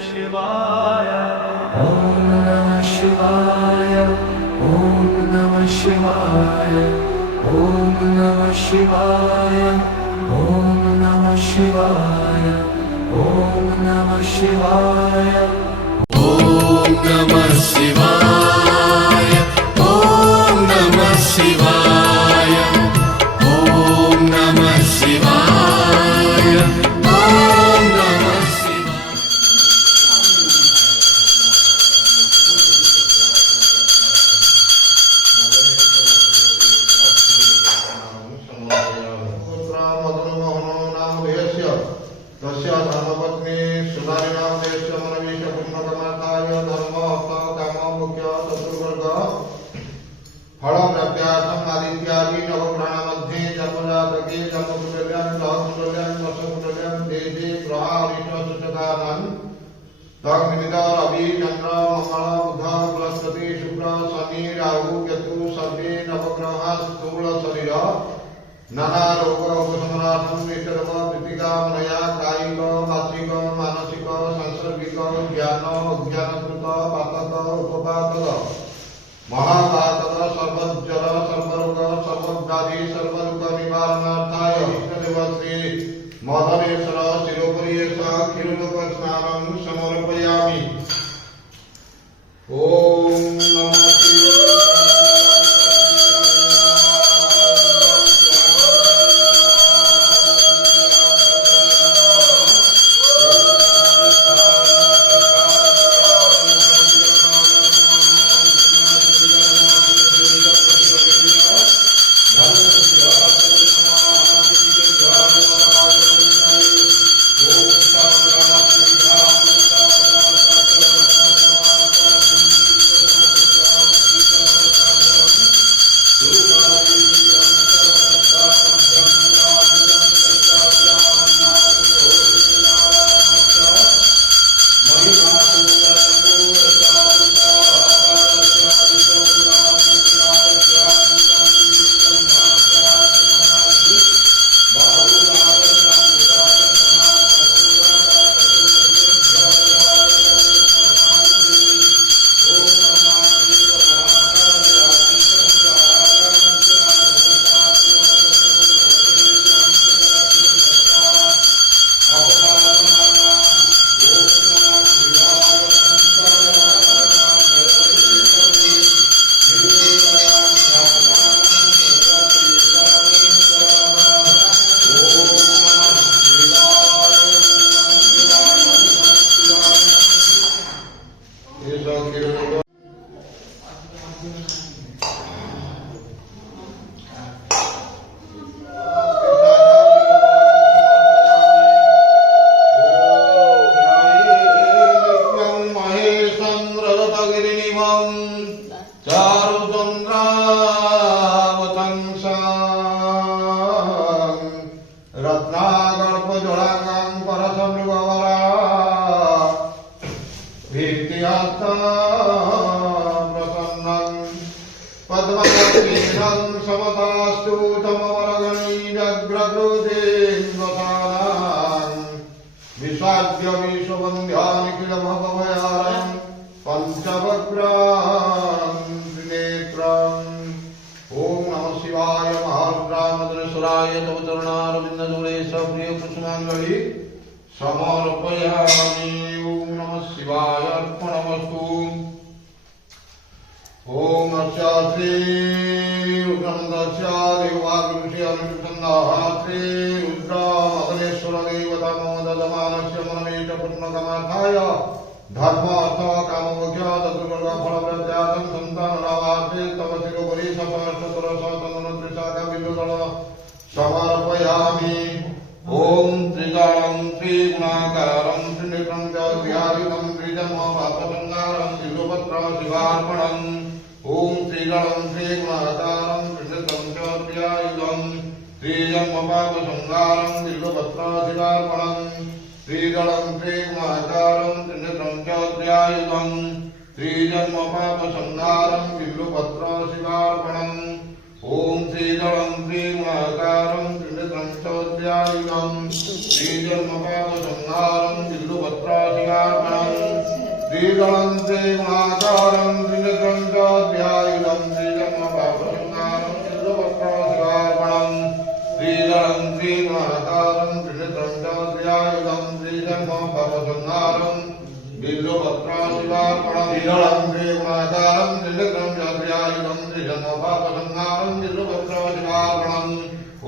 शिवाय ओम नमः शिवाय ओम नमः शिवाय ओम नमः शिवाय ओम नमः शिवाय ओम नमः शिवाय ओम नमः शिवाय ओम नमः शिवाय ओम नमः शिवाय ओम नमः शिवाय। तस्य धर्मपत्नी सुधारी नाम देश मनवीश पुण्यकमार्थाय धर्मोऽर्थ कामोमुख्य चतुर्वर्ग फल प्राप्त्यार्थम आदित्यादि नवग्रह मध्ये जन्मजातके जन्मकुंडल्यां ग्रहकुंडल्यां वर्षकुंडल्यां देशे ग्रहारिष्टसूचकानां तग्निमित रवि चंद्र मंगल बुध बृहस्पति शुक्र शनि राहु केतु सर्वे नवग्रहाः स्थूल शरीर नाना रोग उपशमनार्थम निष्कर्म प्रीतिकामनया कायिक वाचिक मानसिक सांसर्गिक ज्ञान अज्ञानकृत पातक उपपातक महापातक सर्वज्वर सर्वरोग सर्वव्याधि सर्वदुःख निवारणार्थाय इष्टदेव श्री मदनेश्वर शिरोपरियेष क्षीरोदक स्नानं समर्पयामि। ओम नमः शिवाय। समतास्तु तमवरगणी व्यग्रकृतिं विषाद्य विश्वबन्ध्यानिखिलभवभयारं पञ्चवक्त्रं त्रिनेत्रम्। ओम नमः शिवाय महारुद्रामद्रेश्वराय तव चरणारविन्दधूले सप्रियकुसुमाञ्जलि समर्पयामि। ओम नमः शिवाय अर्पणमस्तु। ओम श्री रुद्रमन्दस्य देवागुरुषि अनुष्ठन्दाः श्री रुद्र मदनेश्वर देवता मोदमानस्य मनमेश पूर्णकमार्थाय धर्म अर्थ कामोख्य चतुर्वर्ग फलप्रत्यातं सन्तानलाभार्थे तव शिरोपरि सपाष्टतर सतनुत्रिशाखा बिल्वदल समर्पयामि। ओम त्रिदलं त्रिगुणाकारं त्रिनेत्रं च त्रिहारितं त्रिजन्म पापसंहारं बिल्वपत्र शिवार्पणम्। ओम त्रिदलं त्रिगुणाकारं त्रिनेत्रं च त्रिहारितं त्रिजन्म पापसंहारं बिल्वपत्र शिवार्पणम्। त्रिदलं त्रिगुणाकारं त्रिनेत्रं च त्रिहारितं त्रिजन्म पापसंहारं बिल्वपत्र शिवार्पणम्। ओम त्रिदलं त्रिगुणाकारं त्रिनेत्रं च त्रिहारितं त्रिजन्म पापसंहारं बिल्वपत्र शिवार्पणम्। श्रीगणं श्रीगुणाकारं श्रीचक्रं च ध्यायुधं श्रीजन्मपापसंहारं श्रीवस्त्राशिवार्पणं श्रीगणं श्रीगुणाकारं श्रीचक्रं च ध्यायुधं श्रीजन्मपापसंहारं बिल्वपत्राशिवार्पणं श्रीगणं श्रीगुणाकारं श्रीचक्रं च ध्यायुधं श्रीजन्मपापसंहारं बिल्वपत्राशिवार्पणं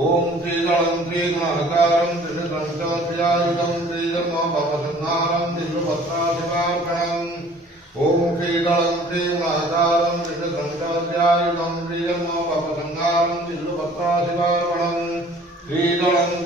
ओम श्रीगणं श्रीगुणाकारं श्रीचक्रं च ध्यायुधं श्रीजन्मपापसंहारं बिल्वपत्राशिवार्पणं ओम श्रीगणं श्रीगुणाकारं श्रीचक्रं च ध्यायुधं श्रीजन्मपापसंहारं बिल्वपत्राशिवार्पणं श्रीगणं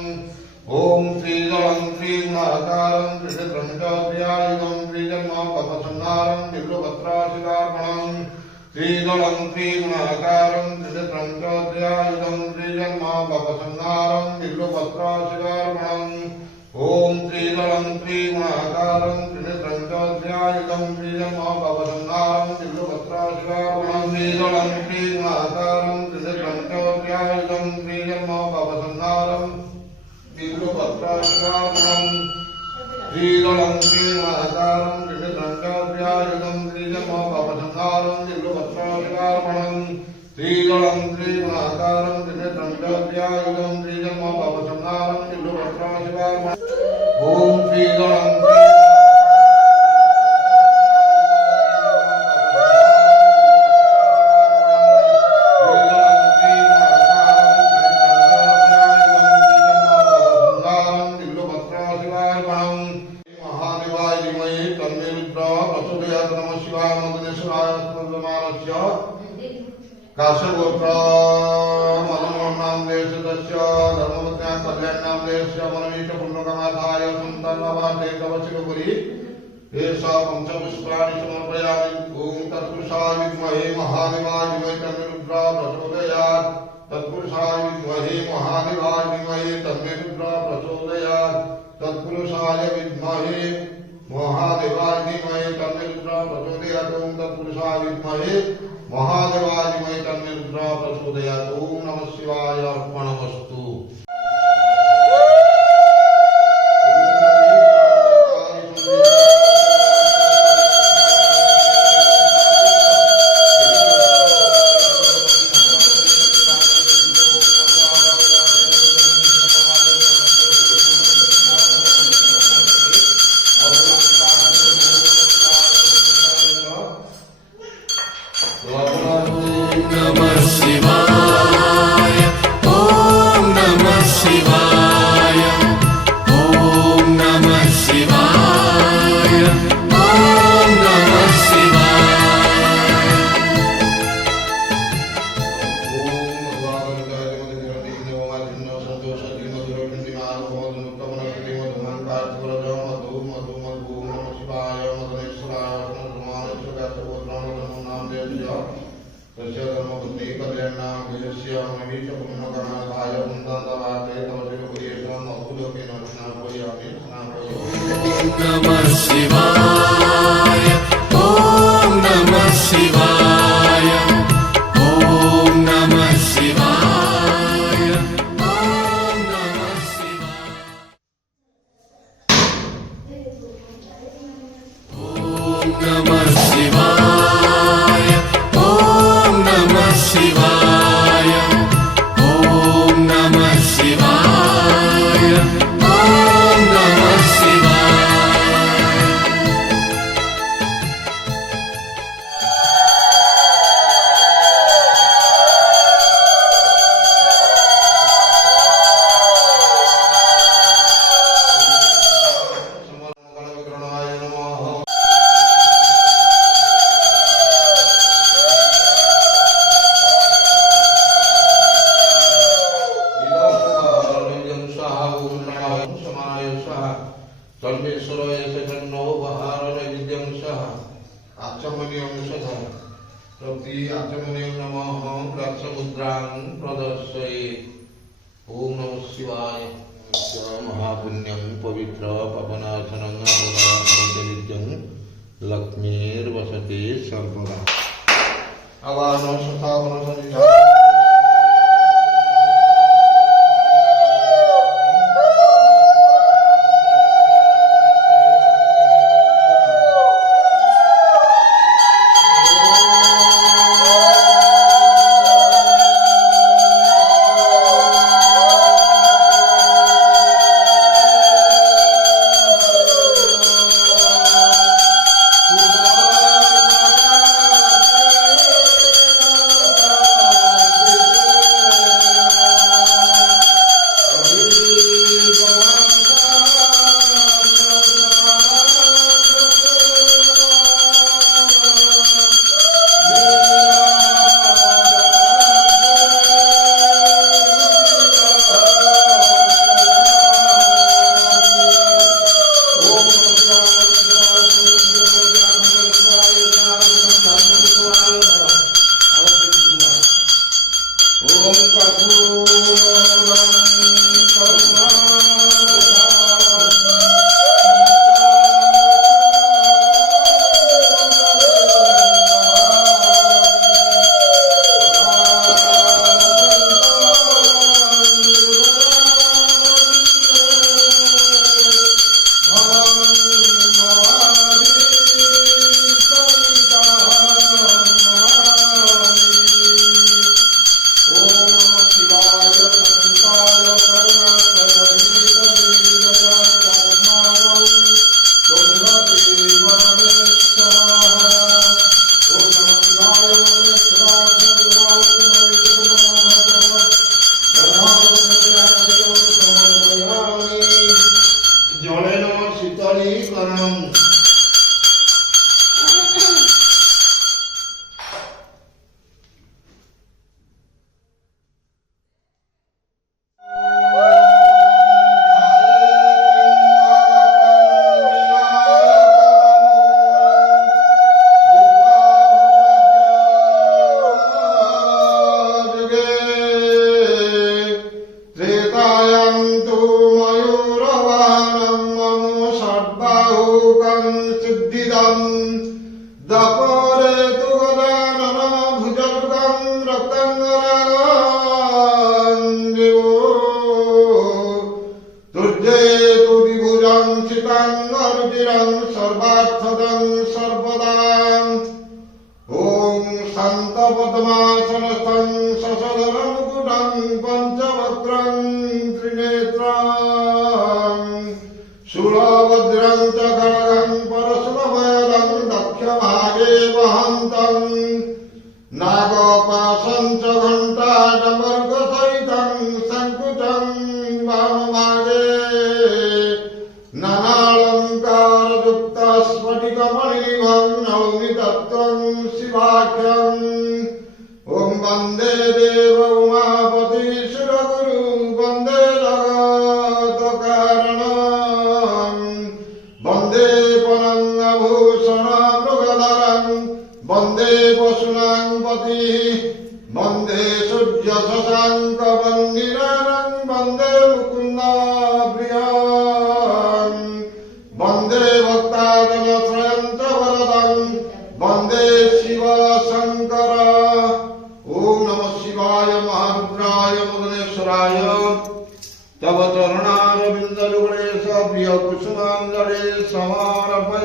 श्रीगुणाकारं ओम श्रीगणं श्रीगुणाकारं श्रीचक्रं च ध्यायुधं श्रीजन्मपापसंहारं बिल्वपत्राशिवार्पणं श्रीगणं श्रीगुणाकारं श्रीचक्रं च ध्यायुधं श्रीजन्मपापसंहारं बिल्वपत्राशिवार्पणं ओम श्रीगणं श्रीगुणाकारं श्रीचक्रं च ध्यायुधं श्रीजन्मपापसंहारं बिल्वपत्राशिवार्पणं श्रीगणं श्रीगुणाकारं श्रीचक्रं च ध्यायुधं श्रीजन्मपापसंहारं बिल्वपत्राशिवार्पणं श्रीगणं श्रीगुणाकारं श्रीचक्रं च ध्यायुधं श्रीजन्मपापसंहारं बिल्वपत्राशिवार्पणं श्रीगणं श्रीगुणाकारं श्रीचक्रं च ध्यायुधं श्रीजन्मपापसंहारं बिल्वपत्राशिवार्पणं ओम श्रीगणं काशगोत्र मनमोहनां देशस्य धर्मवत्यां कल्याणां देशस्य मनमीश पुण्यकमाधाय सन्तानवादे तवचिरपुरी एषा पंचपुष्पाणि समर्पयामि ओम तत्पुरुषाय विद्महे महादेवाय धीमहि तन्नो रुद्रः प्रचोदयात् तत्पुरुषाय विद्महे महादेवाय धीमहि तन्नो रुद्रः प्रचोदयात् तत्पुरुषाय विद्महे महादेवाय धीमहि तन्नो रुद्रः प्रचोदयात् ओम तत्पुरुषाय विद्महे महादेवाय धीमहि तन्नो रुद्रः प्रचोदयात् ओम नमः शिवाय अर्पणमस्तु नमः शिवाय ओम नमः शिवाय ओम नमः शिवाय ओम नमः शिवाय ओम नमः शिवाय ओम नमः शिवाय ओम नमः शिवाय ओम नमः शिवाय तन्मेश्वर ऐसे तन्नोपहार नैवेद्यं सह आचमनीयं सदा प्रति आचमनीयं नमः रक्षमुद्रां प्रदर्शये। ओम नमः शिवाय। महापुण्यं पवित्र पवनासनं नित्यं लक्ष्मीर्वसते सर्वदा। आवाहन स्थापन संध्या तव चरणारविन्दयुगले प्रिय कुसुमाञ्जले समर्पयामि।